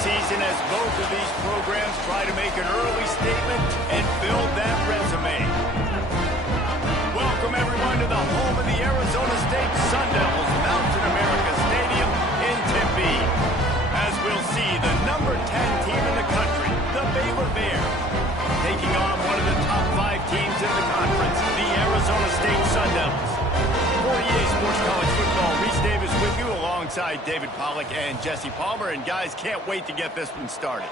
season as both of these programs try to make an early statement and build that resume. Welcome, everyone, to the home of the Arizona State Sun Devils, Mountain America Stadium in Tempe. As we'll see, the number 10 team in the country, the Baylor Bears, taking on one of the top 5 teams in the conference, the Arizona State Sun Devils. For EA Sports College Football, Reese Davis with you alongside David Pollack and Jesse Palmer. And guys, can't wait to get this one started.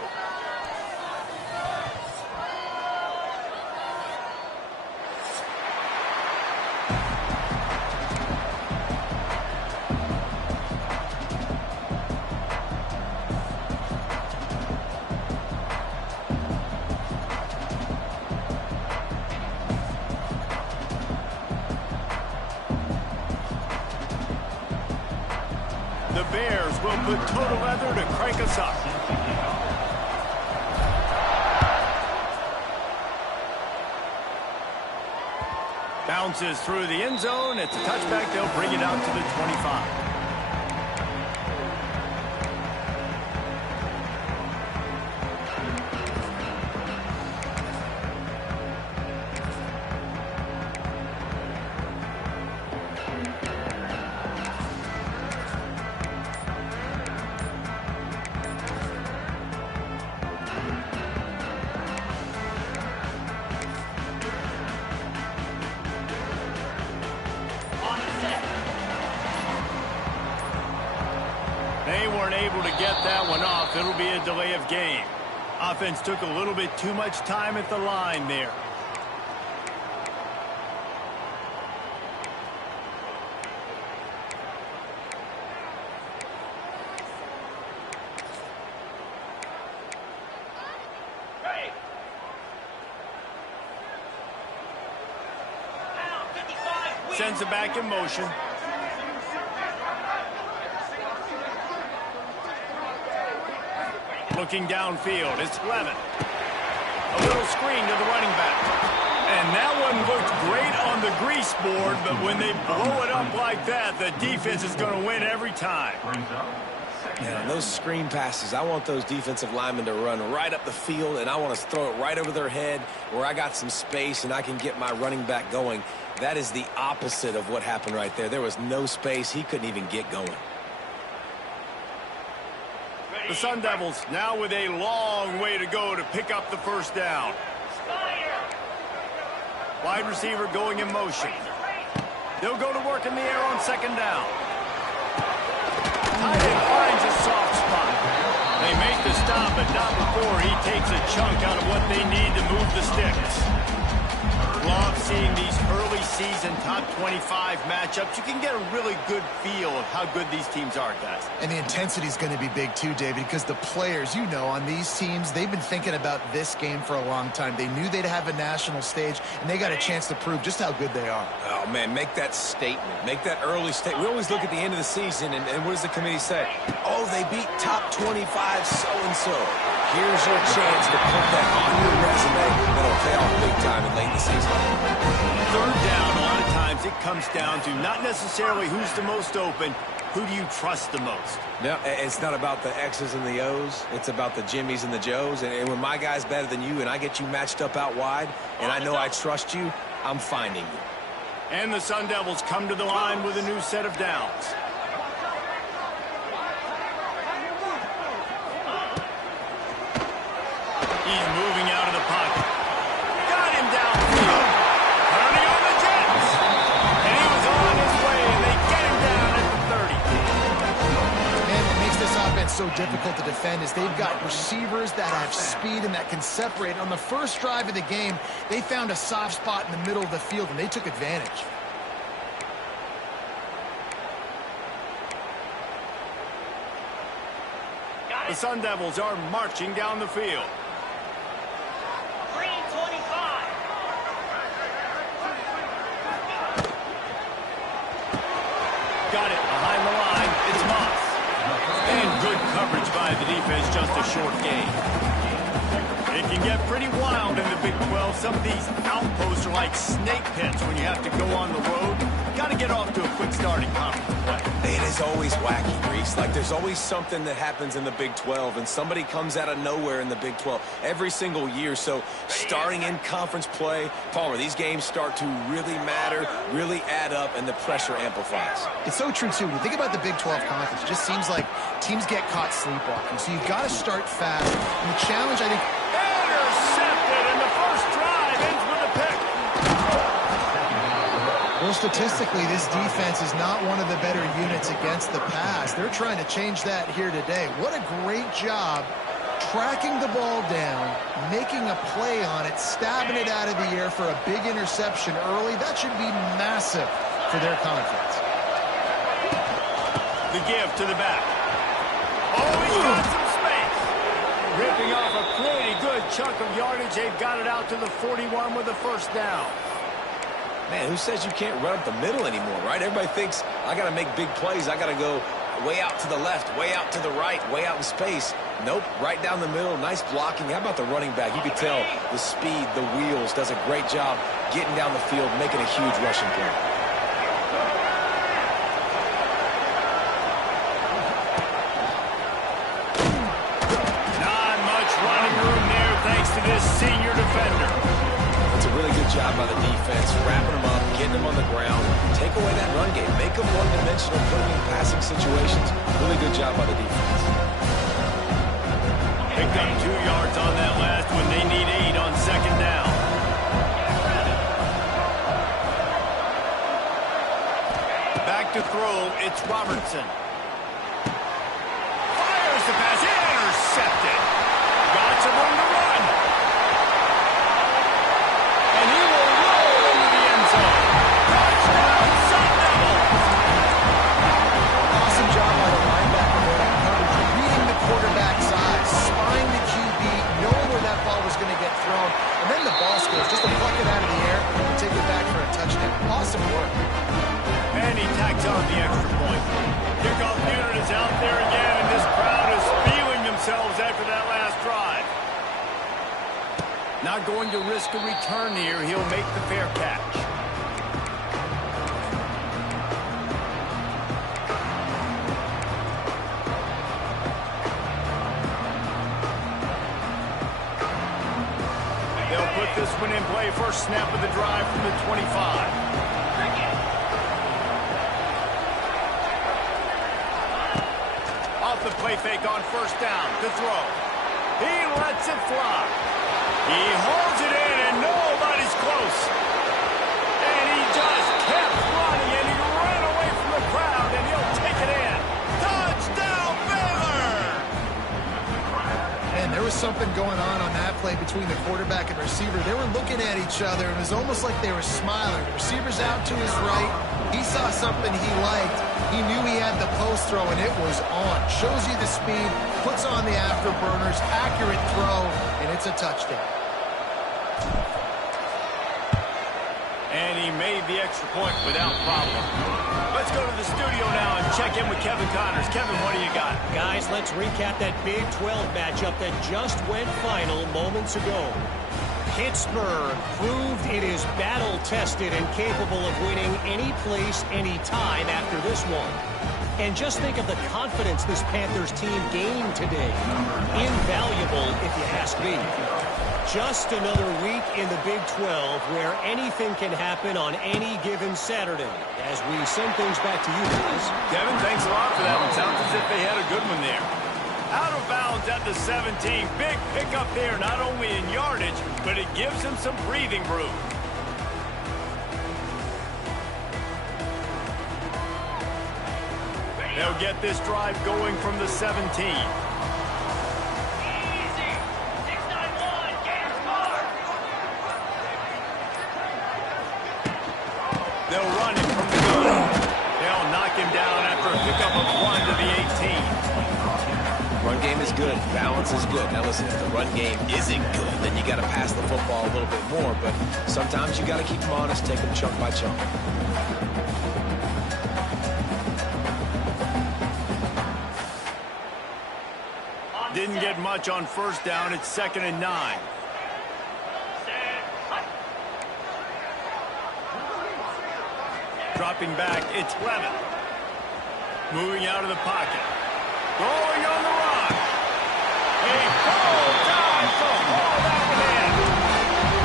The Bears will put total leather to crank us up. Bounces through the end zone. It's a touchback. They'll bring it out to the 25. They weren't able to get that one off. It'll be a delay of game. Offense took a little bit too much time at the line there. Sends it back in motion. Looking downfield, it's Levin. A little screen to the running back. And that one looked great on the grease board, but when they blow it up like that, the defense is going to win every time. Yeah, those screen passes, I want those defensive linemen to run right up the field, and I want to throw it right over their head where I got some space and I can get my running back going. That is the opposite of what happened right there. There was no space. He couldn't even get going. The Sun Devils now with a long way to go to pick up the first down. Wide receiver going in motion. They'll go to work in the air on second down. Tight end finds a soft spot. They make the stop, but not before he takes a chunk out of what they need to move the sticks. Love seeing these early season top 25 matchups. You can get a really good feel of how good these teams are, guys. And the intensity is going to be big too, David, because the players, you know, on these teams, they've been thinking about this game for a long time. They knew they'd have a national stage, and they got a chance to prove just how good they are. Oh, man, make that statement. Make that early statement. We always look at the end of the season, and what does the committee say? Oh, they beat top 25 so-and-so. Here's your chance to put that on your resume that'll pay off big time in late in the season. Third down, a lot of times it comes down to not necessarily who's the most open, who do you trust the most? No, it's not about the X's and the O's. It's about the Jimmys and the Joes. And when my guy's better than you and I get you matched up out wide and I know I trust you, I'm finding you. And the Sun Devils come to the line with a new set of downs. He's moving out of the pocket. Got him downfield. Turning on the Jets. And he was on his way, and they get him down at the 30. Man, what makes this offense so difficult to defend is they've got receivers that have speed and that can separate. On the first drive of the game, they found a soft spot in the middle of the field, and they took advantage. The Sun Devils are marching down the field. Got it behind the line. It's Moss. And good coverage by the defense, just a short gain. It can get pretty wild in the Big 12. Some of these outposts are like snake pits when you have to go on the road. Got to get off to a quick start in conference play. It is always wacky, Reese. Like, there's always something that happens in the Big 12, and somebody comes out of nowhere in the Big 12 every single year. So starting in conference play, Palmer, these games start to really matter, really add up, and the pressure amplifies. It's so true, too. When you think about the Big 12 conference, it just seems like teams get caught sleepwalking. So you've got to start fast. And the challenge, I think... Intercepted, and the first drive ends with a pick. Well, statistically, this defense is not one of the better units against the pass. They're trying to change that here today. What a great job tracking the ball down, making a play on it, stabbing it out of the air for a big interception early. That should be massive for their confidence. The give to the back. Oh, he's got some space. Ripping off a pretty good chunk of yardage. They've got it out to the 41 with a first down. Man, who says you can't run up the middle anymore, right? Everybody thinks, I got to make big plays. I got to go way out to the left, way out to the right, way out in space. Nope, right down the middle. Nice blocking. How about the running back? You can tell the speed, the wheels, does a great job getting down the field, making a huge rushing play. Not much running room there thanks to this senior defender. It's a really good job by the defense, wrapping them up, getting them on the ground, take away that run game, make them one-dimensional, put them in passing situations. Really good job by the defense. Picked up 2 yards on that last one. They need 8 on second down. Back to throw, it's Robertson. Fires the pass, intercepted. Got some room to run. And he will roll into the end zone. Touchdown, Sun Devils! Awesome job by the linebacker there. Reading the quarterback's eyes, spying the QB, knowing where that ball was going to get thrown, and then the ball scores just to pluck it out of the air and take it back for a touchdown. Awesome work. And he tacks on the extra point. Kickoff unit is out there again, and this crowd is feeling themselves after that last drive. Not going to risk a return here. He'll make the fair catch. They'll put this one in play. First snap of the drive from the 25. Off the play fake on first down to throw. He lets it fly. He holds it in, and nobody's close. And he just kept running, and he ran away from the crowd, and he'll take it in. Touchdown, Baylor! And there was something going on that play between the quarterback and receiver. They were looking at each other, and it was almost like they were smiling. The receiver's out to his right. He saw something he liked. He knew he had the post throw, and it was on. Shows you the speed, puts on the afterburners, accurate throw, and it's a touchdown. And he made the extra point without problem. Let's go to the studio now and check in with Kevin Connors. Kevin, what do you got? Guys, let's recap that Big 12 matchup that just went final moments ago. Pittsburgh proved it is battle-tested and capable of winning any place, any time after this one. And just think of the confidence this Panthers team gained today. Invaluable, if you ask me. Just another week in the Big 12 where anything can happen on any given Saturday. As we send things back to you guys. Kevin, thanks a lot for that one. Sounds as if they had a good one there. Out of bounds at the 17. Big pickup there, not only in yardage, but it gives him some breathing room. They'll get this drive going from the 17. They'll run it from the gun. They'll knock him down after a pickup of 1 to the 18. Run game is good. Balance is good. Now listen, if the run game isn't good, then you got to pass the football a little bit more. But sometimes you got to keep them honest, take them chunk by chunk. didn't get much on first down. It's 2nd and 9. Dropping back, it's Levin. Moving out of the pocket. Going on the run. A full dive to haul that one in.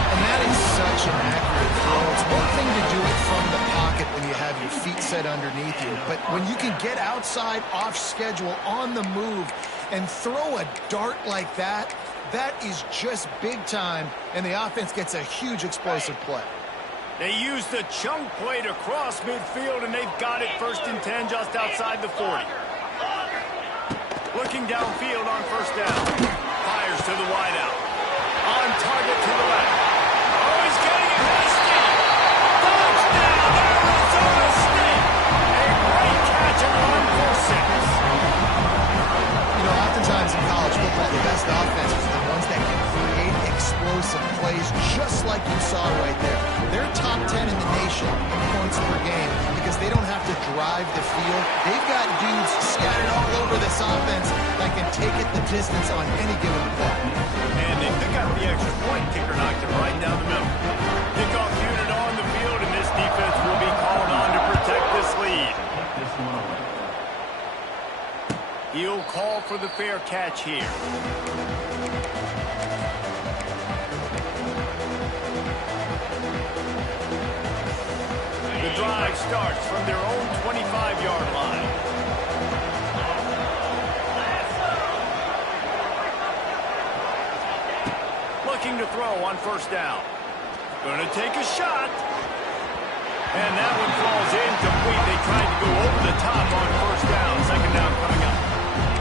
And that is such an accurate throw. It's one thing to do it from the pocket when you have your feet set underneath you, but when you can get outside, off schedule, on the move, and throw a dart like that, that is just big time, and the offense gets a huge explosive play. They used the chunk play to cross midfield, and they've got it 1st and 10 just outside the 40. Looking downfield on first down. Fires to the wideout. On target to the left. Oh, he's getting it hasty. Touchdown, Arizona State. A great catch and run for 6. You know, oftentimes in college football, the best offenses are the ones that can create explosive plays, just like you saw right there. They're top 10 in the nation in points per game because they don't have to drive the field. They've got dudes scattered all over this offense that can take it the distance on any given play. And they pick up the extra point. Kicker knocked it right down the middle. Kickoff unit on the field, and this defense will be called on to protect this lead. He'll call for the fair catch here. The drive starts from their own 25-yard line. Looking to throw on first down. Going to take a shot. And that one falls incomplete. They tried to go over the top on first down. 2nd down coming up.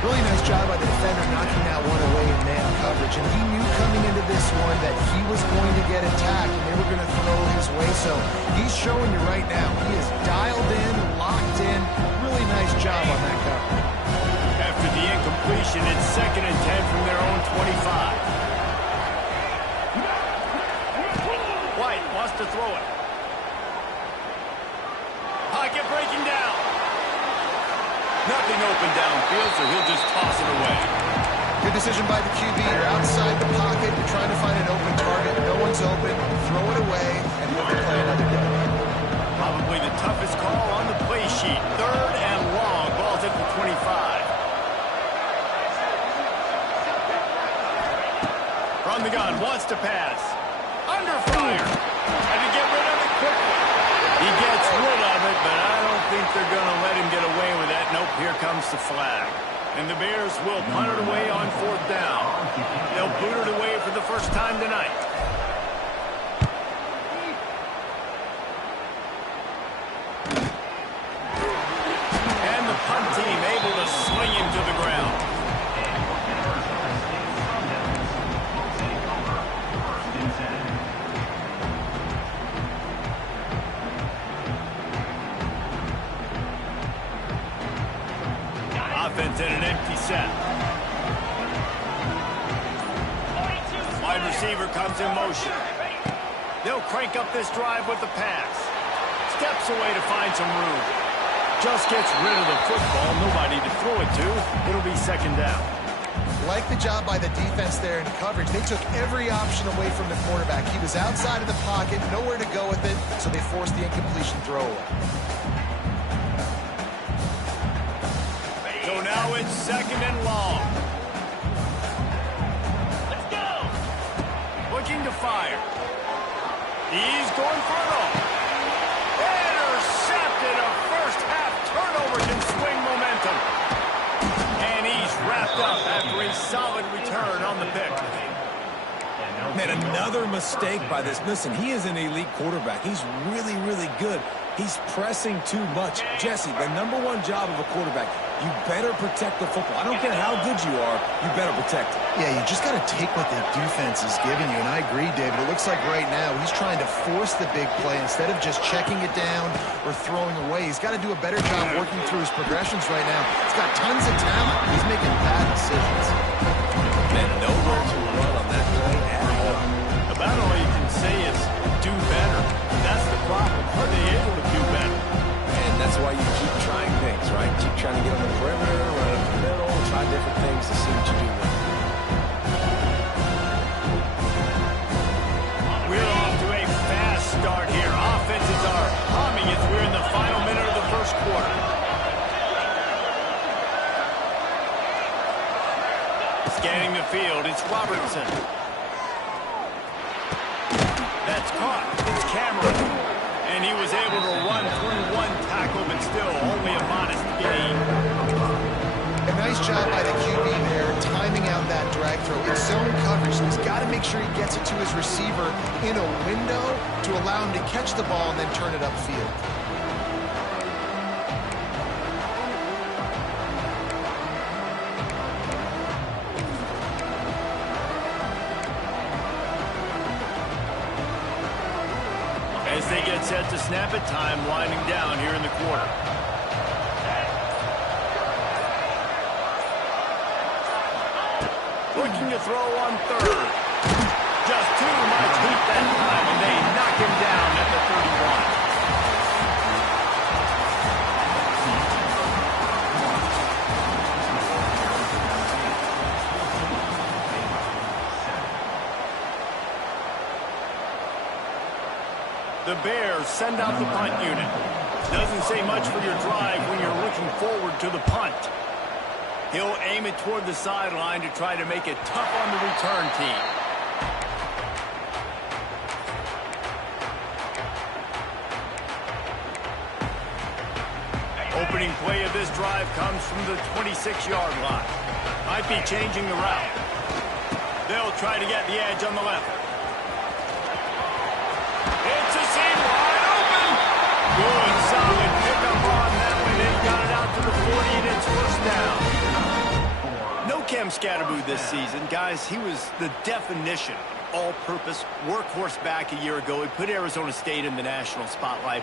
Really nice job by the defender knocking that one away in man coverage. And he knew coming into this one that he was going to get attacked and they were going to throw his way. So he's showing you right now. He is dialed in, locked in. Really nice job on that coverage. After the incompletion, it's 2nd and 10 from their own 25. White wants to throw it. Pocket breaking down. Nothing open downfield, so he'll just toss it away. Good decision by the QB. You're outside the pocket. You're trying to find an open target. No one's open. Throw it away and move to play another day. Probably the toughest call on the play sheet. 3rd and long. Ball's at the 25. From the gun. Wants to pass. Under fire. And to get rid of it quickly. He gets rid of it, but I don't think they're going to let him get away with that. Nope, here comes the flag. And the Bears will punt it away on 4th down. They'll boot it away for the first time tonight. And the punt team able to sling him to the ground. Offense in an empty set. Wide receiver comes in motion. They'll crank up this drive with the pass. Steps away to find some room. Just gets rid of the football. Nobody to throw it to. It'll be 2nd down. Like the job by the defense there in coverage. They took every option away from the quarterback. He was outside of the pocket, nowhere to go with it, so they forced the incompletion throw away. So now it's 2nd and long. Let's go. Looking to fire. He's going for it all. Intercepted. A first half turnover can swing momentum. And he's wrapped up after a solid return on the pick. Man, another mistake by this. Listen, he is an elite quarterback. He's really, really good. He's pressing too much. Jesse, the #1 job of a quarterback, you better protect the football. I don't care how good you are, you better protect it. Yeah, you just got to take what the defense is giving you, and I agree, David. It looks like right now he's trying to force the big play instead of just checking it down or throwing away. He's got to do a better job working through his progressions right now. He's got tons of talent. He's making bad decisions. And nowhere to run on that play at all. About all you can say is do better. That's the problem. Are they able to do better? And that's why you keep trying things, right? Keep trying to get on the perimeter, run up the middle, try different things to see what you do. quarter. Scanning the field, it's Robertson. That's caught. It's Cameron. And he was able to run through one tackle, but still only a modest gain. A nice job by the QB there, timing out that drag throw. It's zone coverage, so he's got to make sure he gets it to his receiver in a window to allow him to catch the ball and then turn it upfield. As they get set to snap it, time winding down here in the quarter. Looking to throw on third. Just too much heat that time, and they knock him down at the 31. The Bears send out the punt unit. Doesn't say much for your drive when you're looking forward to the punt. He'll aim it toward the sideline to try to make it tough on the return team. Opening play of this drive comes from the 26-yard line. Might be changing the route. They'll try to get the edge on the left. It's a seam wide open. Good, solid pickup on that one. They got it out to the 40, and it's first down. No Cam Scatterboo this season. Guys, he was the definition of all-purpose workhorse back a year ago. He put Arizona State in the national spotlight.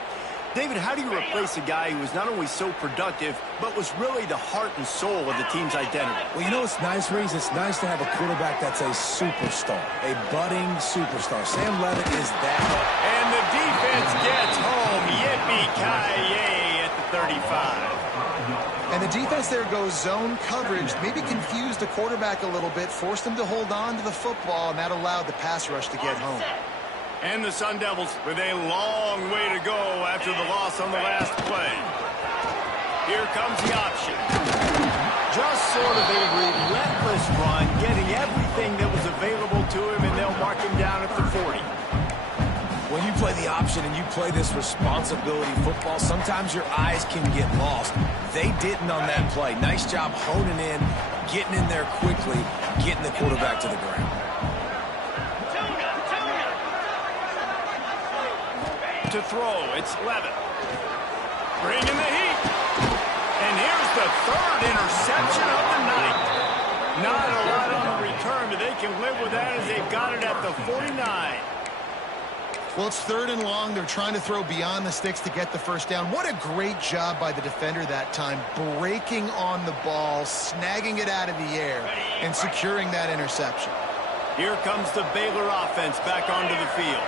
David, how do you replace a guy who was not only so productive, but was really the heart and soul of the team's identity? Well, you know what's nice, Reese? It's nice to have a quarterback that's a superstar, a budding superstar. Sam Levitt is that. And the defense gets home. Yippee-ki-yay at the 35. And the defense there goes zone coverage, maybe confused the quarterback a little bit, forced him to hold on to the football, and that allowed the pass rush to get home. And the Sun Devils with a long way to go after the loss on the last play. Here comes the option. Just sort of a relentless run, getting everything that was available to him, and they'll mark him down at the 40. When you play the option and you play this responsibility football, sometimes your eyes can get lost. They didn't on that play. Nice job honing in, getting in there quickly, getting the quarterback to the ground. To throw, it's Levitt. Bringing the heat. And here's the third interception of the night. Not a lot on the return, but they can live with that as they've got it at the 49. Well, it's third and long. They're trying to throw beyond the sticks to get the first down. What a great job by the defender that time, breaking on the ball, snagging it out of the air, and securing that interception. Here comes the Baylor offense back onto the field.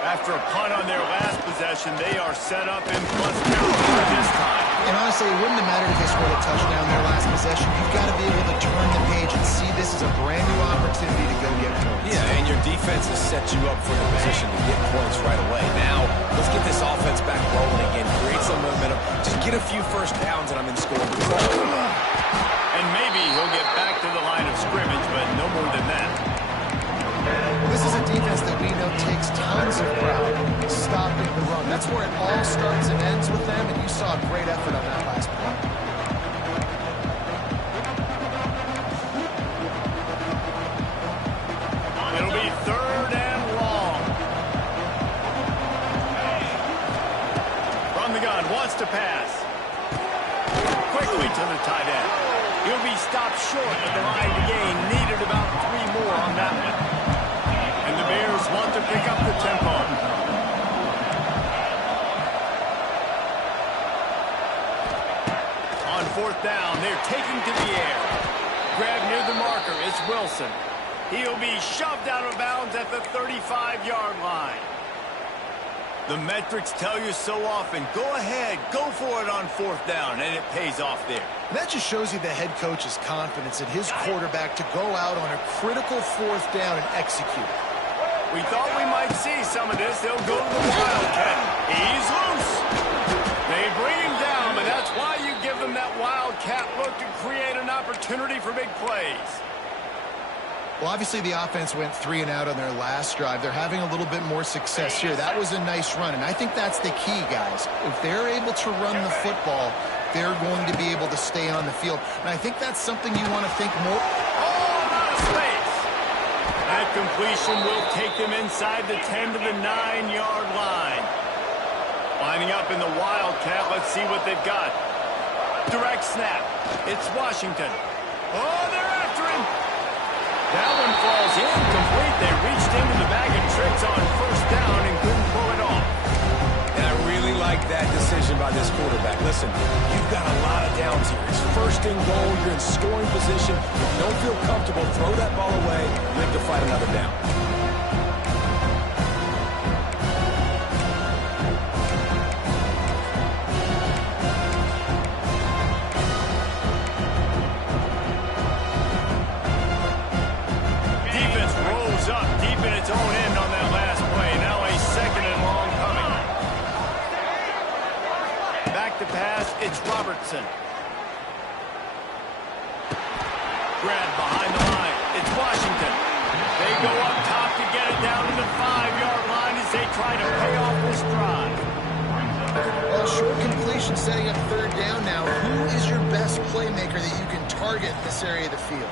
After a punt on their last possession, they are set up in plus territory this time. And honestly, it wouldn't have mattered if they scored a touchdown their last possession. You've got to be able to turn the page and see this as a brand new opportunity to go get points. Yeah, and your defense has set you up for the position to get points right away. Now, let's get this offense back rolling again, create some momentum, just get a few first downs, and I'm in scoring control. And maybe he'll get back to the line of scrimmage, but no more than that. This is a defense that we know takes tons of pride stopping the run. That's where it all starts and ends with them, and you saw a great effort on that last play. It'll be third and long. From the gun, wants to pass. Quickly to the tight end. He'll be stopped short of the line to gain. Needed about 3 more on that one. And the Bears want to pick up the tempo. On fourth down, they're taking to the air. Grab near the marker, it's Wilson. He'll be shoved out of bounds at the 35-yard line. The metrics tell you so often, go ahead, go for it on fourth down, and it pays off there. That just shows you the head coach's confidence in his quarterback to go out on a critical fourth down and execute. We thought we might see some of this. They'll go to the Wildcat. He's loose. They bring him down opportunity for big plays. Well, obviously the offense went 3 and out on their last drive. They're having a little bit more success here. That was a nice run, and I think that's the key, guys. If they're able to run the football, they're going to be able to stay on the field. And I think that's something you want to think more. Oh, out of space. That completion will take them inside the 10 to the 9-yard line. Lining up in the Wildcat. Let's see what they've got. Direct snap. It's Washington. Oh, they're after him. That one falls incomplete. They reached into the bag of tricks on first down and couldn't pull it off. And I really like that decision by this quarterback. Listen, you've got a lot of downs here. It's first and goal. You're in scoring position. If you don't feel comfortable, throw that ball away. Live to fight another down. Own end on that last play. Now a second and long coming. Back to pass. It's Robertson. Grab behind the line. It's Washington. They go up top to get it down to the 5-yard line as they try to pay off this drive. Well, short completion setting up third down now. Who is your best playmaker that you can target in this area of the field?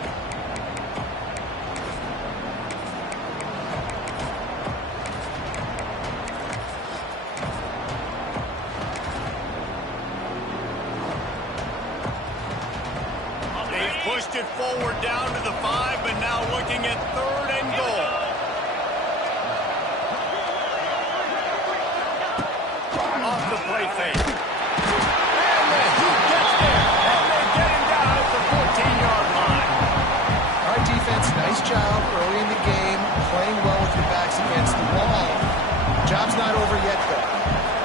Pushed it forward down to the 5, but now looking at third and goal. Off the play fake. And he gets there. And they get him down at the 14-yard line. All right, defense, nice job early in the game, playing well with your backs against the wall. Job's not over yet, though.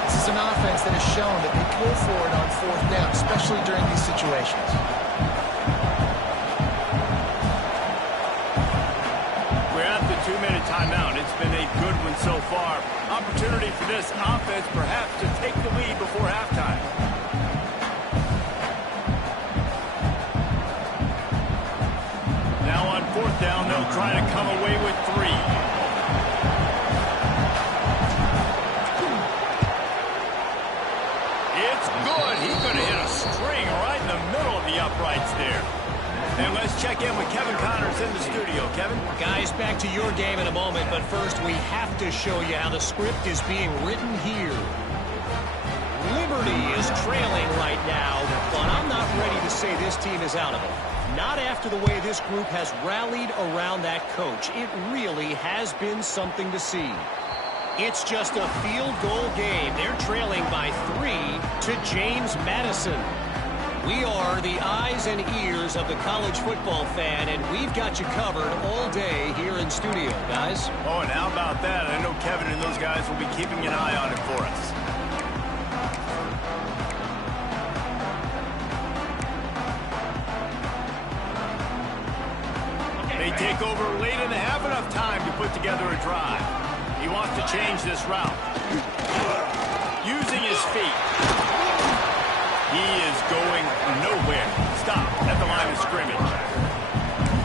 This is an offense that has shown that they pull forward on fourth down, especially during these situations. Timeout. It's been a good one so far. Opportunity for this offense perhaps to take the lead before halftime. Now on fourth down, they'll try to come away with 3. It's good. He could have hit a string right in the middle of the uprights there. And let's check in with Kevin Connors in the studio. Kevin? Guys, back to your game in a moment, but first we have to show you how the script is being written here. Liberty is trailing right now, but I'm not ready to say this team is out of it. Not after the way this group has rallied around that coach. It really has been something to see. It's just a field goal game. They're trailing by 3 to James Madison. We are the eyes and ears of the college football fan, and we've got you covered all day here in studio, guys. Oh, and how about that? I know Kevin and those guys will be keeping an eye on it for us. They take over late and they have enough time to put together a drive. He wants to change this route. Using his feet. He is going nowhere. Stop at the line of scrimmage.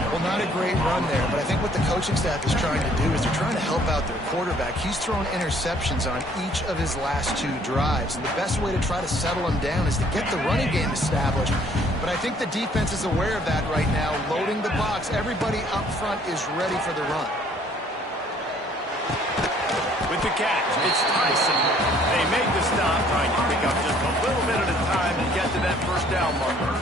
Well, not a great run there, but I think what the coaching staff is trying to do is they're trying to help out their quarterback. He's thrown interceptions on each of his last 2 drives, and the best way to try to settle him down is to get the running game established. But I think the defense is aware of that right now, loading the box. Everybody up front is ready for the run. With the catch, it's Tyson. They make the stop, trying to pick up just a little bit at a time to get to that first down marker.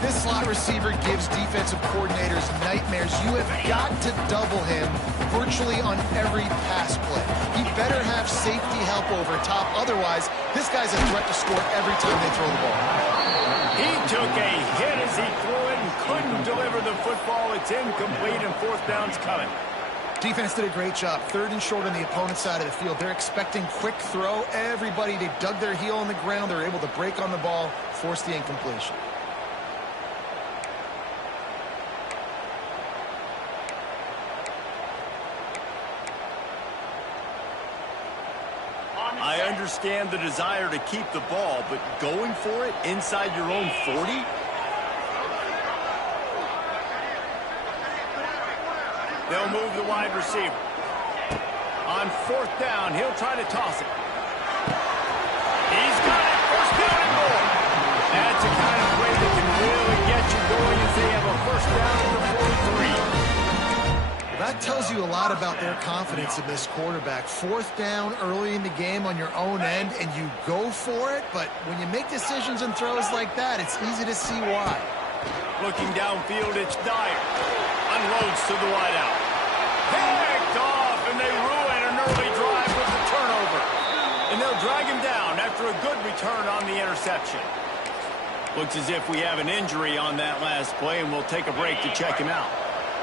This slot receiver gives defensive coordinators nightmares. You have got to double him virtually on every pass play. He better have safety help over top. Otherwise, this guy's a threat to score every time they throw the ball. He took a hit as he threw it and couldn't deliver the football. It's incomplete and fourth down's coming. Defense did a great job. 3rd and short on the opponent's side of the field. They're expecting quick throw. Everybody, they dug their heel on the ground. They're able to break on the ball, force the incompletion. I understand the desire to keep the ball, but going for it inside your own 40? They'll move the wide receiver. On 4th down, he'll try to toss it. He's got it. First down and more. That's the kind of play that can really get you going as they have a first down at the 43. That tells you a lot about their confidence in this quarterback. 4th down early in the game on your own end, and you go for it, but when you make decisions and throws like that, it's easy to see why. Looking downfield, it's Dyer. Unloads to the wideout. Picked off, and they ruin an early drive with the turnover. And they'll drag him down after a good return on the interception. Looks as if we have an injury on that last play, and we'll take a break to check him out.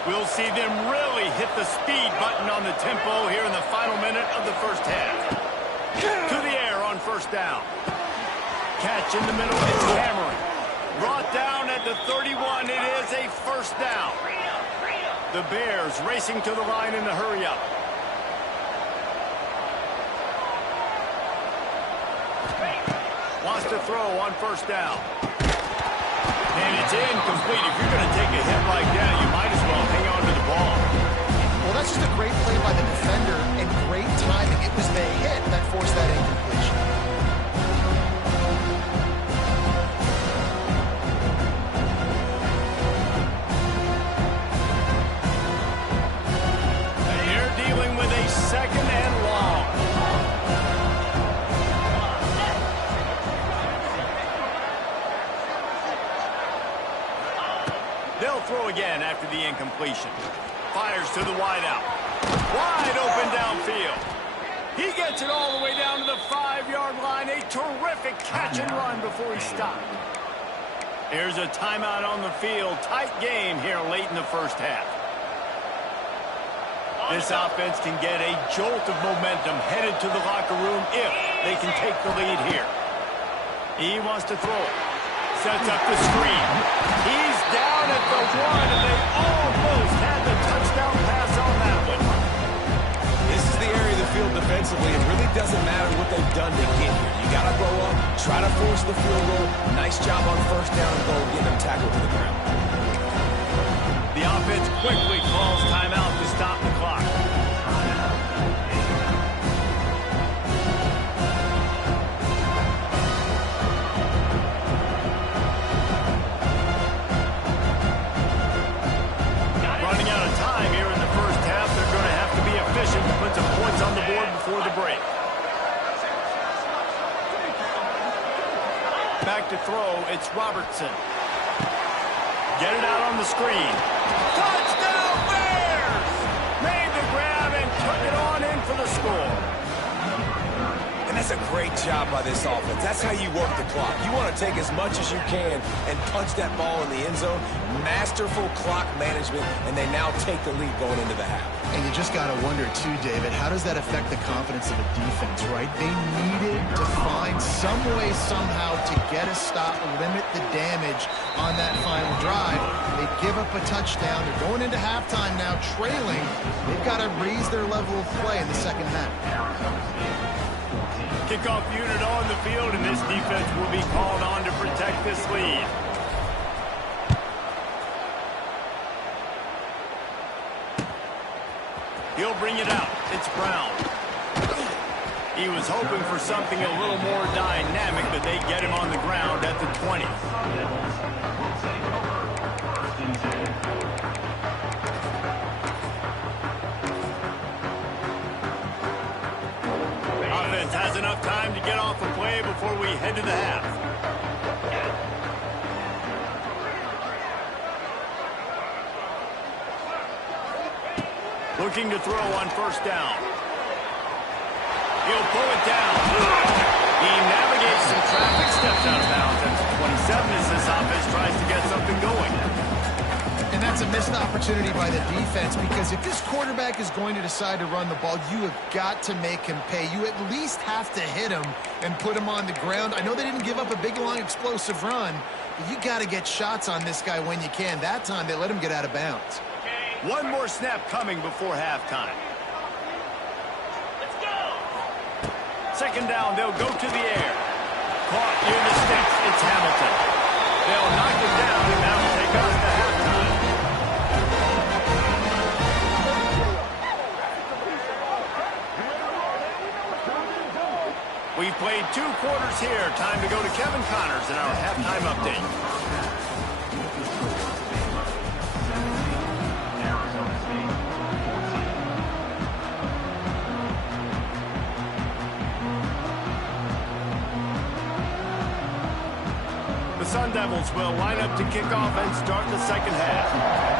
We'll see them really hit the speed button on the tempo here in the final minute of the first half. To the air on 1st down. Catch in the middle, it's hammering. Brought down at the 31, it is a first down. The Bears racing to the line in the hurry-up. Wants to throw on 1st down. And it's incomplete. If you're going to take a hit like that, you might as well hang on to the ball. Well, that's just a great play by the defender and great timing. It was the hit that forced that incompletion. And you're dealing with a 2nd and long. They'll throw again after the incompletion. Fires to the wideout. Wide open downfield. He gets it all the way down to the 5-yard line. A terrific catch and run before he stopped. Here's a timeout on the field. Tight game here late in the first half. This offense can get a jolt of momentum headed to the locker room if they can take the lead here. He wants to throw it. Sets up the screen. He's down at the 1, and they almost had the touchdown pass on that one. This is the area of the field defensively. It really doesn't matter what they've done to get here. You got to go up, try to force the field goal. Nice job on 1st down and goal, getting them tackled to the ground. The offense quickly calls timeout to stop the clock. Running out of time here in the first half. They're going to have to be efficient to put some points on the board before the break. Back to throw, it's Robertson. Get it out on the screen. Touchdown Bears! Made the grab and took it on in for the score. And that's a great job by this offense. That's how you work the clock. You want to take as much as you can and punch that ball in the end zone. Masterful clock management, and they now take the lead going into the half. And you just got to wonder, too, David, how does that affect the confidence of a defense, right? They needed to find some way, somehow, to get a stop, limit the damage on that final drive. They give up a touchdown. They're going into halftime now, trailing. They've got to raise their level of play in the second half. Kickoff unit on the field, and this defense will be called on to protect this lead. He'll bring it out. It's Brown. He was hoping for something a little more dynamic, but they get him on the ground at the 20. Offense has enough time to get off the play before we head to the half. Looking to throw on 1st down. He'll pull it down. He navigates some traffic, steps out of bounds at the 27 as this offense tries to get something going. And that's a missed opportunity by the defense, because if this quarterback is going to decide to run the ball, you have got to make him pay. You at least have to hit him and put him on the ground. I know they didn't give up a big, long, explosive run, but you got to get shots on this guy when you can. That time, they let him get out of bounds. One more snap coming before halftime. Let's go. 2nd down, they'll go to the air. Caught near the sticks, it's Hamilton. They'll knock it down, and that'll take us to halftime. We've played 2 quarters here. Time to go to Kevin Connors in our halftime update. The Sun Devils will line up to kick off and start the second half.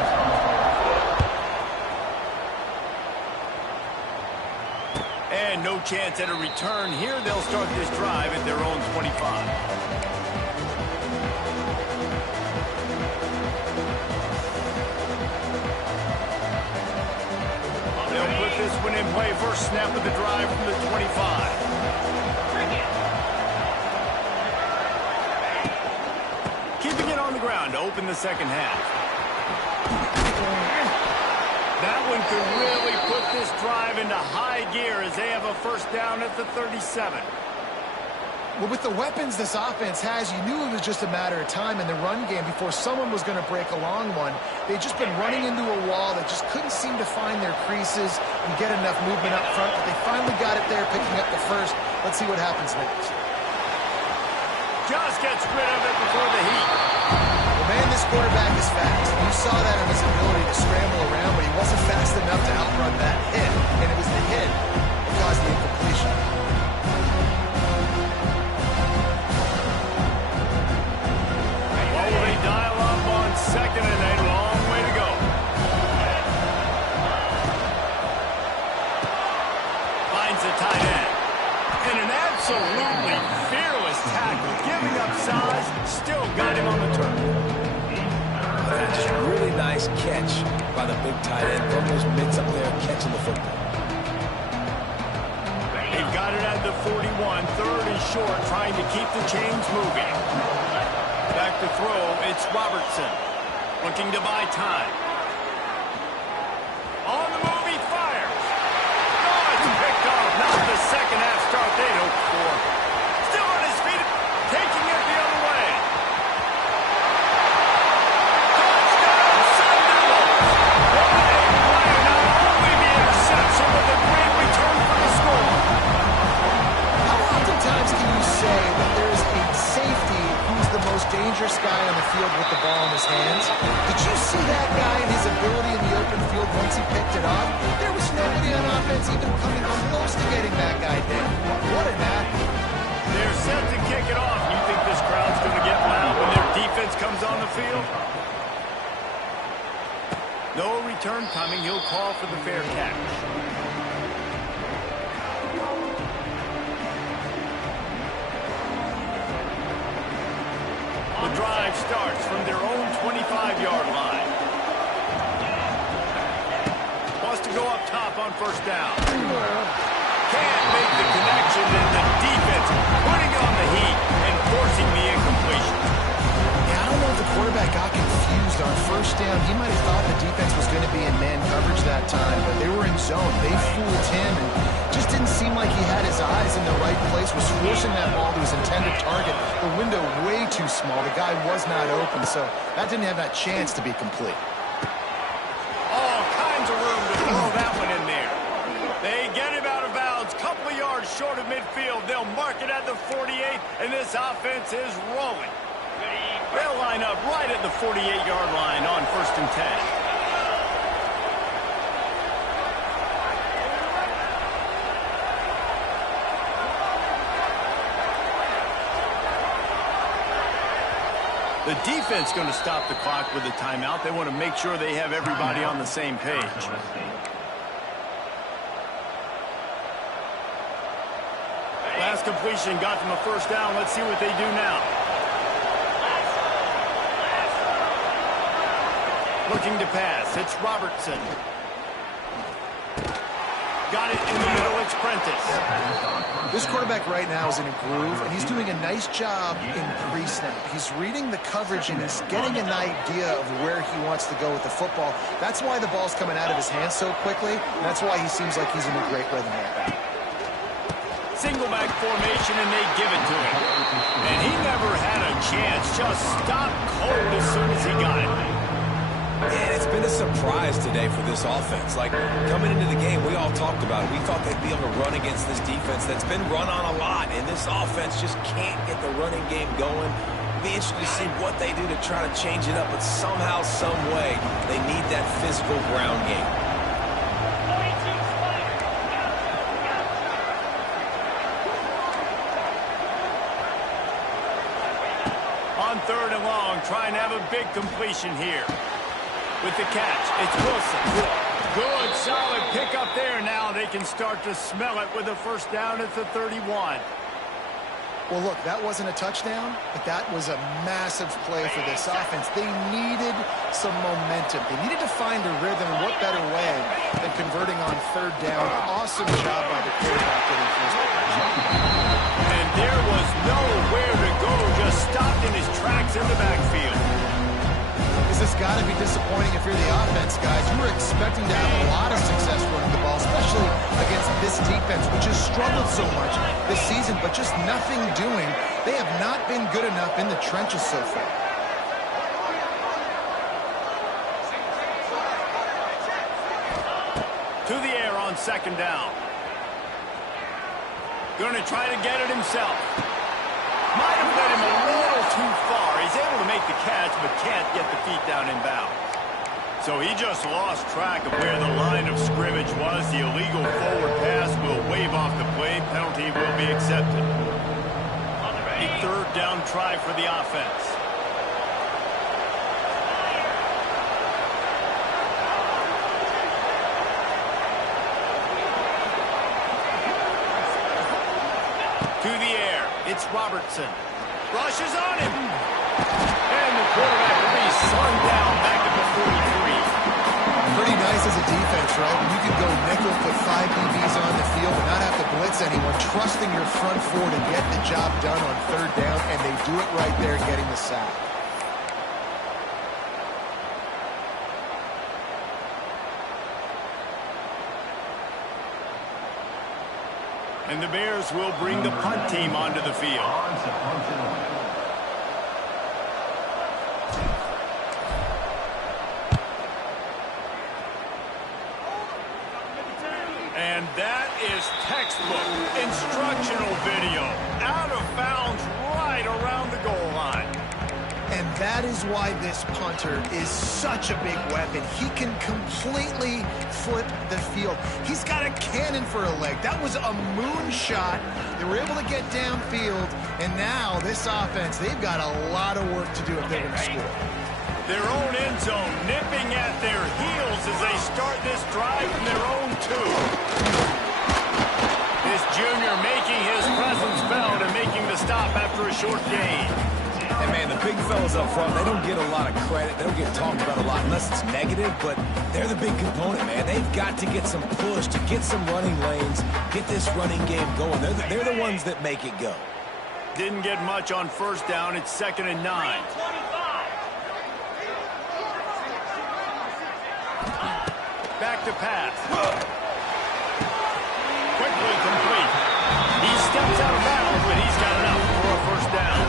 And no chance at a return here. They'll start this drive at their own 25. They'll put this one in play. First snap of the drive from the 25. Keeping it on the ground to open the second half. That one could really put this drive into high gear as they have a first down at the 37. Well, with the weapons this offense has, you knew it was just a matter of time in the run game before someone was going to break a long one. They'd just been running into a wall that just couldn't seem to find their creases and get enough movement up front, but they finally got it there, picking up the first. Let's see what happens next. Just gets rid of it before the heat. Well, man, this quarterback is fast. You saw that in his ability to scramble around, but he wasn't fast enough to outrun that hit, and it was the hit that caused the incompletion. What will they dial up on second and a long way to go? Finds the tight end. And an absolutely fearless tackle, giving up size, still got him on the turn. Just a really nice catch by the big tight end. From those mitts up there catching the football. They've got it at the 41, third and short, trying to keep the chains moving. Back to throw, it's Robertson, looking to buy time. On the move, he fires. Oh, it's picked off. Not the second half start they'd hoped for. Still on his feet, taking it the other way. Touchdown, Sun Devils. What a play, not only the interception, but the great return for the score. How oftentimes can you say that there's a safety who's the most dangerous guy on the field with the ball in his hands? Did you see that guy and his ability in the open field once he picked it up? There was nobody on offense even coming close to getting that guy down. What an athlete. They're set to kick it off. You think this crowd's going to get loud when their defense comes on the field? No return coming. He'll call for the fair catch. The drive starts from their own 25-yard line. Wants to go up top on first down. Can't make the connection, and the defense putting on the heat and forcing the incompletion. Yeah, I don't know if the quarterback got confused on first down. He might have thought the defense was going to be in man coverage that time, but they were in zone. They fooled him and just didn't seem like he had his eyes in the right place, was forcing that ball to his intended target. The window way too small. The guy was not open, so that didn't have that chance to be complete. All kinds of room to throw that one in there. They get him out of bounds, couple of yards short of midfield. They'll mark it at the 48, and this offense is rolling. They'll line up right at the 48-yard line on first and 10. The defense going to stop the clock with a timeout. They want to make sure they have everybody on the same page. Last completion got them a first down. Let's see what they do now. Looking to pass. It's Robertson. Got it in the middle. It's Prentice. This quarterback right now is in a groove, and he's doing a nice job in pre-snap. He's reading the coverage, and he's getting an idea of where he wants to go with the football. That's why the ball's coming out of his hands so quickly. That's why he seems like he's in a great rhythm right now. Single back formation, and they give it to him. And he never had a chance. Just stopped cold as soon as he got it. And it's been a surprise today for this offense. Like, coming into the game, we all talked about it. We thought they'd be able to run against this defense that's been run on a lot, and this offense just can't get the running game going. Be interested to see what they do to try to change it up, but somehow, some way, they need that physical ground game. On 3rd and long, trying to have a big completion here. With the catch, it's Wilson. Good, solid pickup there. Now they can start to smell it with a first down at the 31. Well, look, that wasn't a touchdown, but that was a massive play for this offense. They needed some momentum. They needed to find a rhythm, and what better way than converting on 3rd down. Awesome job by the quarterback getting first down. And there was nowhere to go, just stopped in his tracks in the backfield. This has got to be disappointing if you're the offense, guys. You were expecting to have a lot of success running the ball, especially against this defense, which has struggled so much this season, but just nothing doing. They have not been good enough in the trenches so far. To the air on 2nd down. Going to try to get it himself. Might have led him a little too far. He's able to make the catch, but can't get the feet down inbound. So he just lost track of where the line of scrimmage was. The illegal forward pass will wave off the play. Penalty will be accepted. A 3rd down try for the offense. To the air, it's Robertson. Rushes on him. And the quarterback will be slung down back at the 43. Pretty nice as a defense, right? When you can go nickel, put 5 DBs on the field and not have to blitz anyone, trusting your front 4 to get the job done on 3rd down, and they do it right there, getting the sack. And the Bears will bring the punt team onto the field. And that is textbook instructional video. Out of bounds right around the goal line. And that is why this punter is such a big weapon. He can completely flip the field. He's got a cannon for a leg. That was a moonshot. They were able to get downfield, and now this offense, they've got a lot of work to do if they're going to score. Their own end zone nipping at their heels as they start this drive from their own 2. This junior making his presence felt and making the stop after a short gain. And, man, the big fellas up front, they don't get a lot of credit. They don't get talked about a lot unless it's negative, but they're the big component, man. They've got to get some push, to get some running lanes, get this running game going. They're the ones that make it go. Didn't get much on 1st down. It's 2nd and 9. Back to pass. Quickly complete. He steps out of bounds, but he's got enough for a 1st down.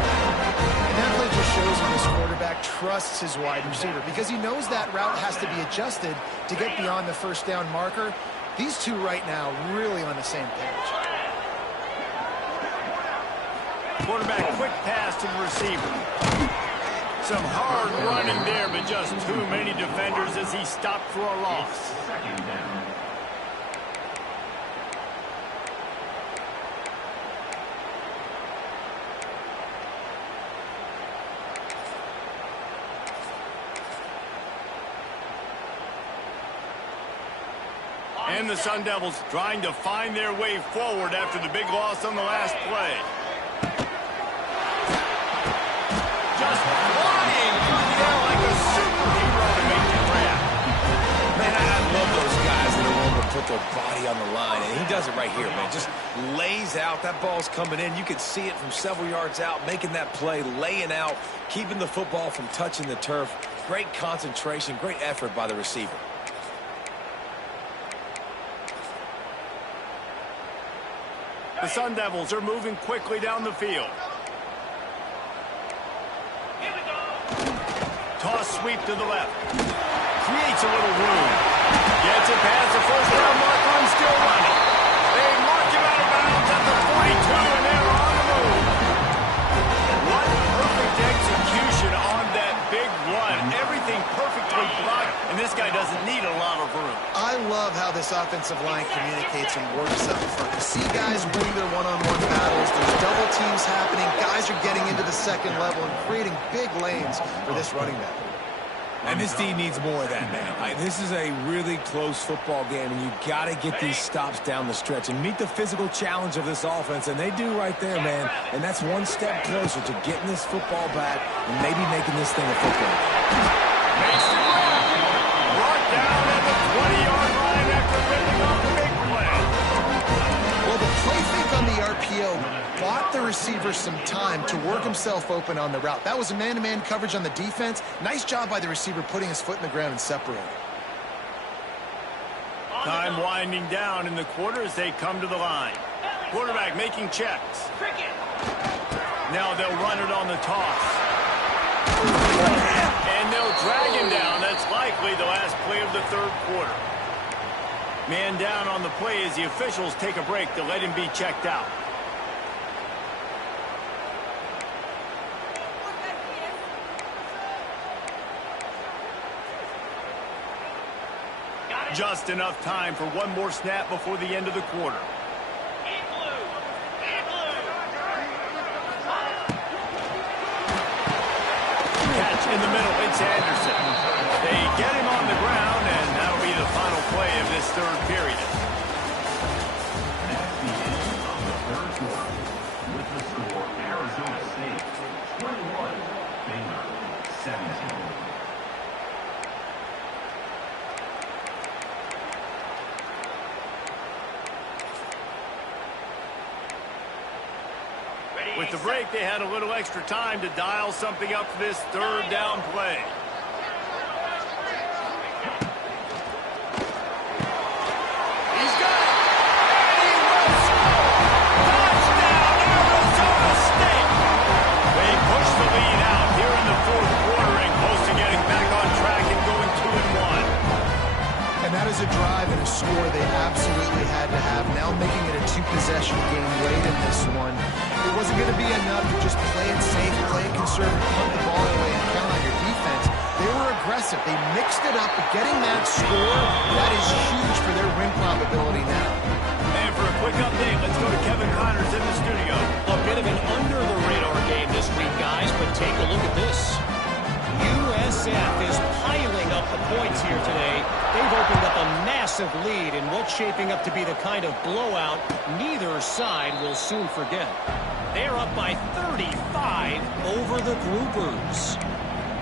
That play just shows when this quarterback trusts his wide receiver because he knows that route has to be adjusted to get beyond the 1st down marker. These two right now really on the same page. Quarterback quick pass to the receiver. Some hard running there, but just too many defenders as he stopped for a loss. And the Sun Devils trying to find their way forward after the big loss on the last play. Just flying through the air like a superhero to make the grab. Man, I love those guys that are willing to put their body on the line, and he does it right here, man. Just lays out. That ball's coming in. You can see it from several yards out, making that play, laying out, keeping the football from touching the turf. Great concentration, great effort by the receiver. The Sun Devils are moving quickly down the field. Toss sweep to the left. Creates a little room. Gets it past the first down marker and still running. They mark him out of bounds at the 42, and they're on the move. What perfect execution on that big run. Everything perfectly blocked, and this guy doesn't need a lot of room. I love how this offensive line communicates and works up front. You see guys winning their one-on-one battles. There's double teams happening. Guys are getting into the second level and creating big lanes for this running back. And this team needs more of that, man. This is a really close football game, and you got to get these stops down the stretch and meet the physical challenge of this offense, and they do right there, man. And that's one step closer to getting this football back and maybe making this thing a football. Makes the grab. Brought down at the 20-yard line after ripping off a big play. Well, the play fake on the RPO bought the receiver some time to work himself open on the route. That was a man-to-man coverage on the defense. Nice job by the receiver putting his foot in the ground and separating. Time winding down in the quarter as they come to the line. Quarterback making checks. Now they'll run it on the toss. And they'll drag him down. That's likely the last play of the third quarter. Man down on the play as the officials take a break to let him be checked out. Just enough time for one more snap before the end of the quarter. Catch in the middle, it's Anderson. They get him on the ground, and that'll be the final play of this third period. That's the end of the third quarter. With the score, Arizona State 21, Baylor 17. With the break, they had a little extra time to dial something up for this third down play. He's got it! And he will score! Touchdown, Arizona State! They push the lead out here in the fourth quarter and close to getting back on track and going 2-1. And that is a drive and a score they absolutely had to have. Now making it a two-possession game late in this one. It wasn't going to be enough to just play it safe, play it conservative, punt the ball away, and count on your defense. They were aggressive. They mixed it up, but getting that score, that is huge for their win probability now. And for a quick update, let's go to Kevin Connors in the studio. A bit of an under-the-radar game this week, guys, but take a look at this. USF is piling up the points here today. They've opened up a massive lead in what's shaping up to be the kind of blowout neither side will soon forget. They're up by 35 over the Groupers.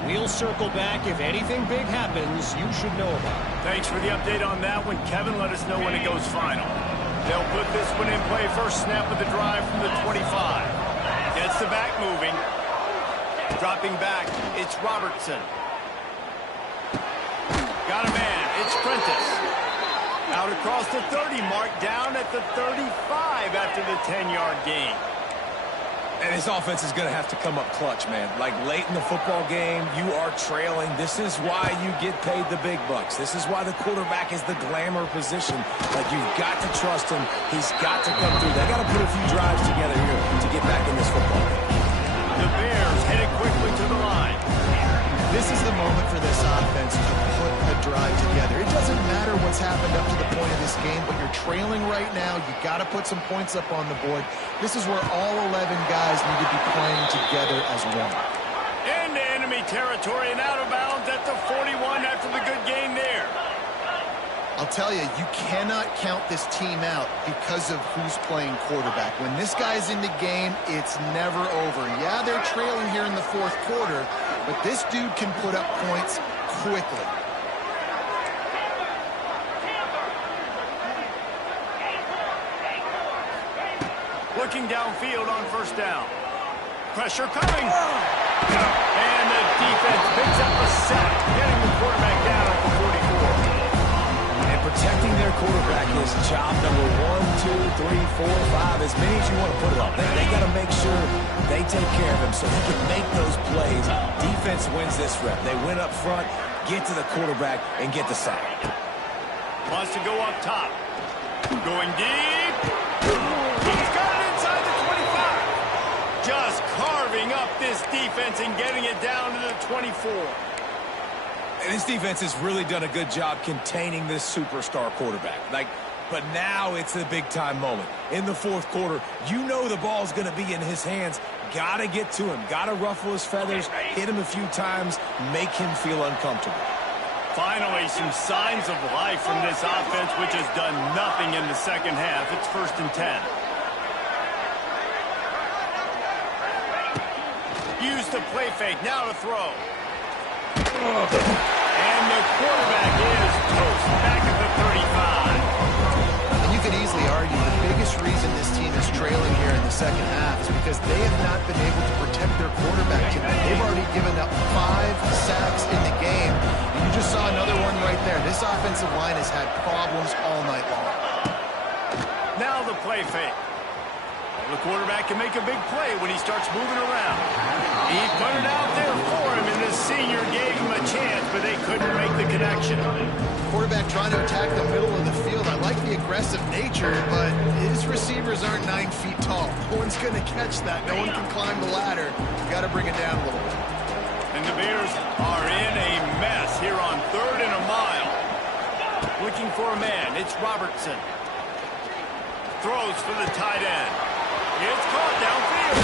We'll circle back. If anything big happens, you should know about it. Thanks for the update on that one, Kevin. Let us know when it goes final. They'll put this one in play. First snap of the drive from the 25. Gets the back moving. Dropping back, it's Robertson. Got a man, it's Prentice. Out across the 30 mark, down at the 35 after the 10-yard gain. And this offense is going to have to come up clutch, man. Like late in the football game, you are trailing. This is why you get paid the big bucks. This is why the quarterback is the glamour position. Like, you've got to trust him. He's got to come through. They got to put a few drives together here to get back in this football game. The Bears headed quickly to the line. This is the moment for this offense to put a drive together. It doesn't matter what's happened up to the point of this game, but you're trailing right now. You got to put some points up on the board. This is where all 11 guys need to be playing together as one. Into enemy territory and out of bounds at the 41 after the good gain there. I'll tell you, you cannot count this team out because of who's playing quarterback. When this guy's in the game, it's never over. Yeah, they're trailing here in the fourth quarter, but this dude can put up points quickly. Looking downfield on first down. Pressure coming. And the defense picks up a sack, getting the quarterback down at the 44. Protecting their quarterback is job number 1, 2, 3, 4, 5, as many as you want to put it on. They got to make sure they take care of him so he can make those plays. Defense wins this rep. They win up front, get to the quarterback, and get the sack. Wants to go up top. Going deep. He's got it inside the 25. Just carving up this defense and getting it down to the 24. And this defense has really done a good job containing this superstar quarterback. But now it's a big-time moment. In the fourth quarter, you know the ball's going to be in his hands. Got to get to him. Got to ruffle his feathers, hit him a few times, make him feel uncomfortable. Finally, some signs of life from this offense, which has done nothing in the second half. It's 1st and 10. Use the play fake. Now to throw. And the quarterback is toast back at the 35. And you could easily argue the biggest reason this team is trailing here in the second half is because they have not been able to protect their quarterback tonight. They've already given up 5 sacks in the game. And you just saw another one right there. This offensive line has had problems all night long. Now the play fake. The quarterback can make a big play when he starts moving around. He put it out there for him, and the senior gave him a chance, but they couldn't make the connection. Quarterback trying to attack the middle of the field. I like the aggressive nature, but his receivers aren't 9 feet tall. No one's going to catch that. No one can climb the ladder. You got to bring it down a little bit. And the Bears are in a mess here on 3rd and a mile. Looking for a man. It's Robertson. Throws for the tight end. It's caught downfield.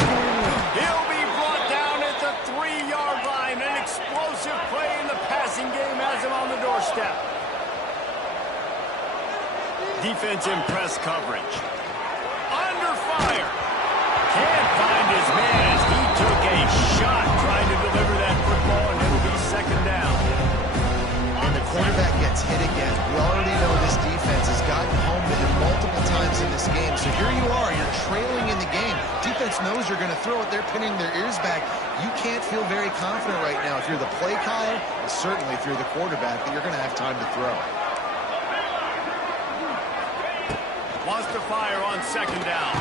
He'll be brought down at the 3-yard line. An explosive play in the passing game has him on the doorstep. Defense in press coverage. Under fire. Can't find his man as he took a shot trying to deliver that football, and it'll be 2nd down. And the quarterback gets hit again. We already know this defense has gotten home to him multiple times in this game. So here you are. You're trailing in the game. Defense knows you're going to throw it. They're pinning their ears back. You can't feel very confident right now if you're the play caller, and certainly if you're the quarterback, that you're going to have time to throw. Wants to fire on 2nd down.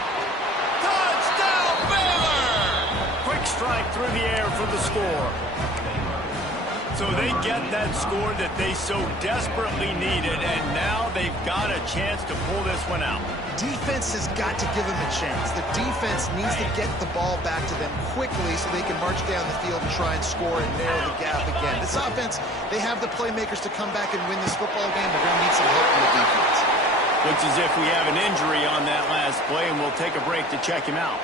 Touchdown, Baylor! Quick strike through the air for the score. So they get that score that they so desperately needed, and now they've got a chance to pull this one out. Defense has got to give them a chance. The defense needs to get the ball back to them quickly so they can march down the field and try and score and narrow the gap again. This offense, they have the playmakers to come back and win this football game. They're going to need some help from the defense. Looks as if we have an injury on that last play, and we'll take a break to check him out.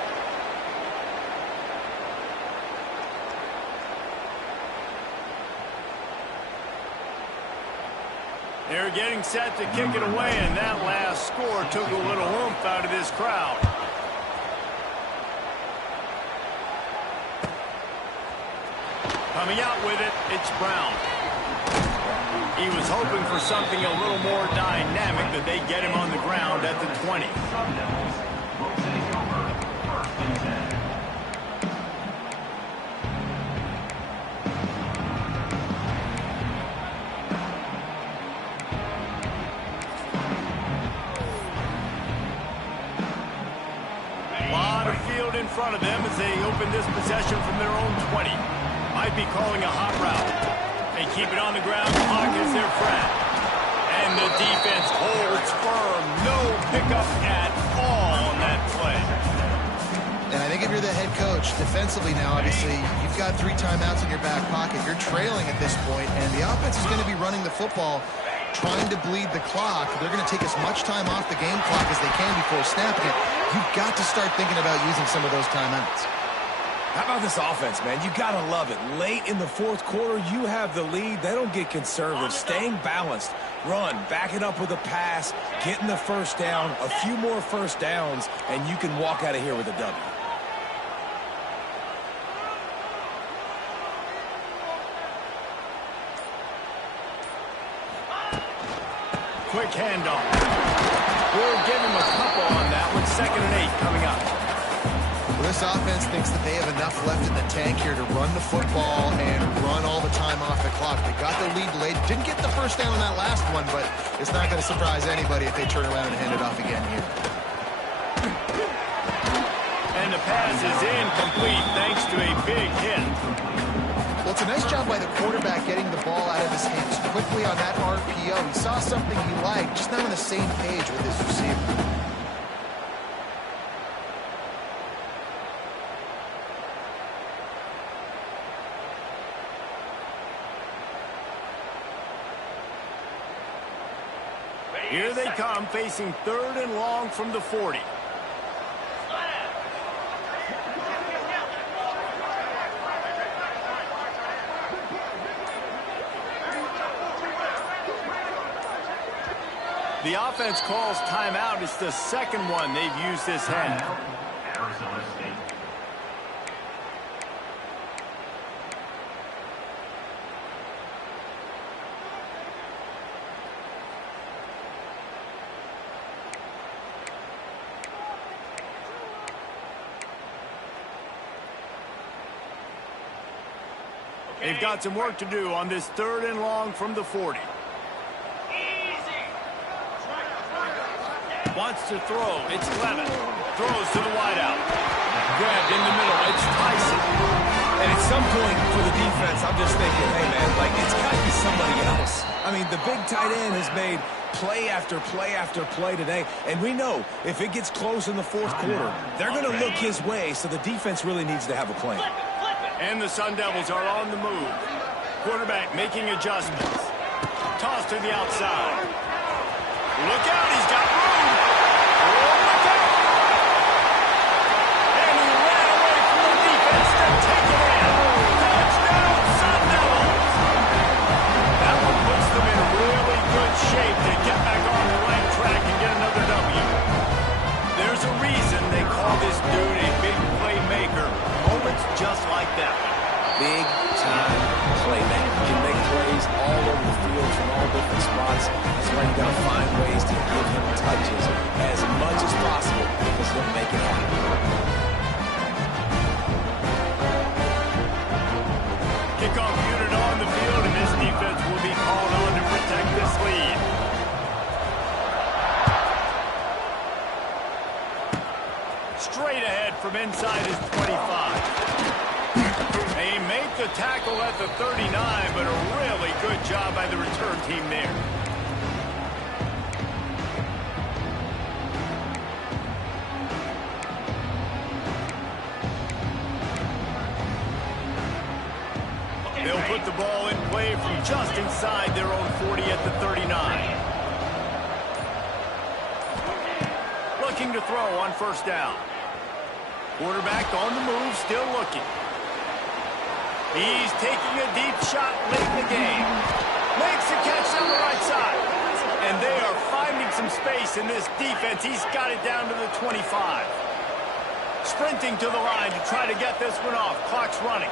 They're getting set to kick it away, and that last score took a little oomph out of this crowd. Coming out with it, it's Brown. He was hoping for something a little more dynamic, but they get him on the ground at the 20. In front of them as they open this possession from their own 20. Might be calling a hot route. They keep it on the ground. Clock is their friend. And the defense holds firm. No pickup at all on that play. And I think if you're the head coach, defensively now, obviously, you've got 3 timeouts in your back pocket. You're trailing at this point, and the offense is going to be running the football, trying to bleed the clock. They're going to take as much time off the game clock as they can before snapping it. You've got to start thinking about using some of those timeouts. How about this offense, man? You got to love it. Late in the fourth quarter, you have the lead. They don't get conservative. Staying balanced. Run, back it up with a pass, getting the first down, a few more first downs, and you can walk out of here with a W. Quick handoff. We'll give him a couple on that one. 2nd and 8 coming up. Well, this offense thinks that they have enough left in the tank here to run the football and run all the time off the clock. They got the lead late. Didn't get the first down on that last one, but it's not going to surprise anybody if they turn around and hand it off again here. And the pass is incomplete thanks to a big hit. Well, it's a nice job by the quarterback getting the ball out of his hands quickly on that RPO. He saw something he liked, just not on the same page with his receiver. Here they come, facing 3rd and long from the 40. The offense calls timeout. It's the second one they've used this half. Arizona State. They've got some work to do on this 3rd and long from the 40. Wants to throw. It's Clement. Throws to the wideout. Grabbed in the middle. It's Tyson. And at some point for the defense, I'm just thinking, hey, man, like, it's got to be somebody else. I mean, the big tight end has made play after play after play today. And we know if it gets close in the 4th quarter, they're going to look his way, so the defense really needs to have a plan. And the Sun Devils are on the move. Quarterback making adjustments. Toss to the outside. Look out, he's got room. Oh, look out. And he ran away from the defense to take it in. Touchdown, Sun Devils. That one puts them in really good shape to get back on the right track and get another W. There's a reason they call this dude a big playmaker. Moments just like that. Big time playmaker. He can make plays all over the field from all different spots. That's why you got to find ways to give him touches as much as possible because he'll make it happen. Kickoff unit on the field, and this defense will be called on to protect this lead. Straight ahead from inside his 25. They make the tackle at the 39, but a really good job by the return team there. They'll put the ball in play from just inside their own 40 at the 39. Looking to throw on 1st down. Quarterback on the move, still looking. He's taking a deep shot late in the game. Makes the catch on the right side. And they are finding some space in this defense. He's got it down to the 25. Sprinting to the line to try to get this one off. Clock's running.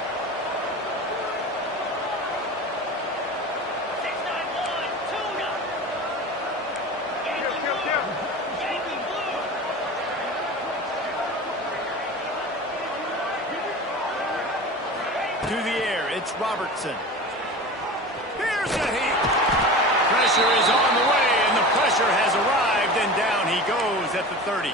To the air, it's Robertson. Here's a hit. Pressure is on the way, and the pressure has arrived, and down he goes at the 30.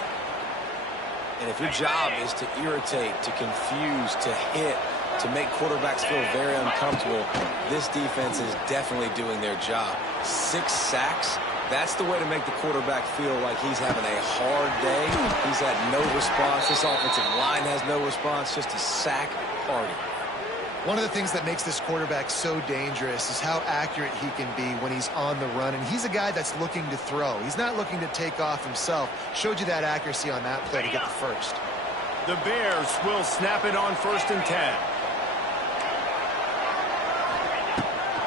And if your job is to irritate, to confuse, to hit, to make quarterbacks feel very uncomfortable, this defense is definitely doing their job. 6 sacks, that's the way to make the quarterback feel like he's having a hard day. He's had no response. This offensive line has no response, just a sack party. One of the things that makes this quarterback so dangerous is how accurate he can be when he's on the run. And he's a guy that's looking to throw. He's not looking to take off himself. Showed you that accuracy on that play to get the first. The Bears will snap it on 1st and 10.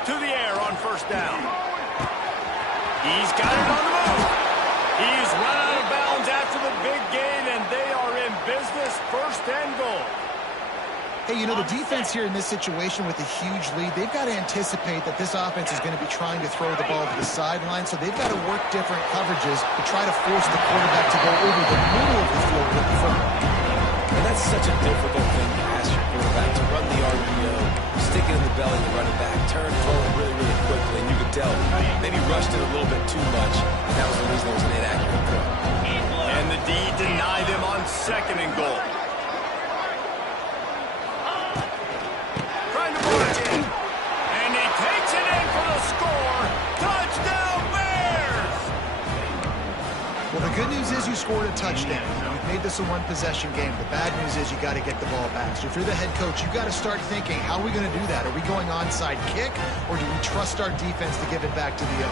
To the air on 1st down. He's got it on the move. He's run out of bounds after the big gain, and they are in business. 1st and goal. Hey, you know, the defense here in this situation with a huge lead, they've got to anticipate that this offense is going to be trying to throw the ball to the sideline, so they've got to work different coverages to try to force the quarterback to go over the middle of the field with the football. And that's such a difficult thing to ask your quarterback, to run the RPO, stick it in the belly of the running back, turn, throw it really, really quickly, and you could tell maybe rushed it a little bit too much, and that was the reason it was an inaccurate throw. And the D deny them on 2nd and goal. good news is you scored a touchdown. You've made this a one-possession game. The bad news is you got to get the ball back. So if you're the head coach, you got to start thinking, how are we going to do that? Are we going onside kick, or do we trust our defense to give it back to the O?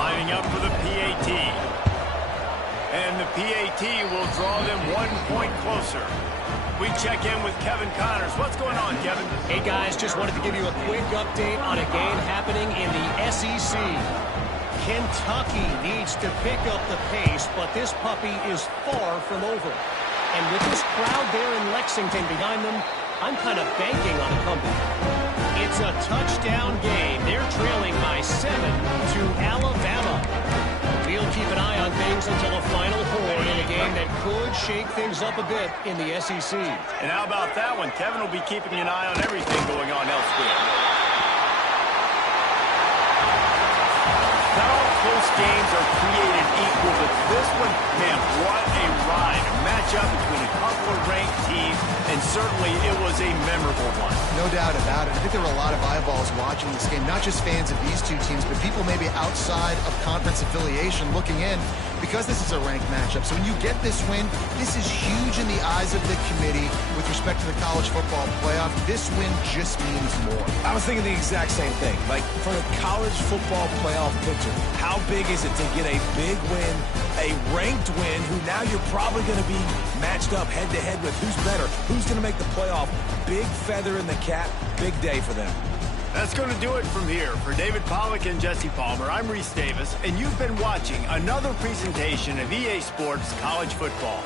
Lining up for the PAT. And the PAT will draw them 1 point closer. We check in with Kevin Connors. What's going on, Kevin? Hey, guys, just wanted to give you a quick update on a game happening in the SEC. Kentucky needs to pick up the pace, but this puppy is far from over. And with this crowd there in Lexington behind them, I'm kind of banking on a comeback. It's a touchdown game. They're trailing by 7 to Alabama. We'll keep an eye on things until the final horn in a game that could shake things up a bit in the SEC. And how about that one? Kevin will be keeping an eye on everything going on elsewhere. Not all close games are created equal, but this one, man, what a ride. A matchup between a couple of ranked teams, and certainly it was a memorable one. No doubt about it. I think there were a lot of eyeballs watching this game, not just fans of these two teams, but people maybe outside of conference affiliation looking in, because this is a ranked matchup. So when you get this win, this is huge in the eyes of the committee with respect to the college football playoff. This win just means more. I was thinking the exact same thing. Like, for a college football playoff picture, how big is it to get a big win, a ranked win, who now you're probably going to be matched up head-to-head with who's better, who's going to make the playoff. Big feather in the cap, big day for them. That's going to do it from here. For David Pollack and Jesse Palmer, I'm Reese Davis, and you've been watching another presentation of EA Sports College Football.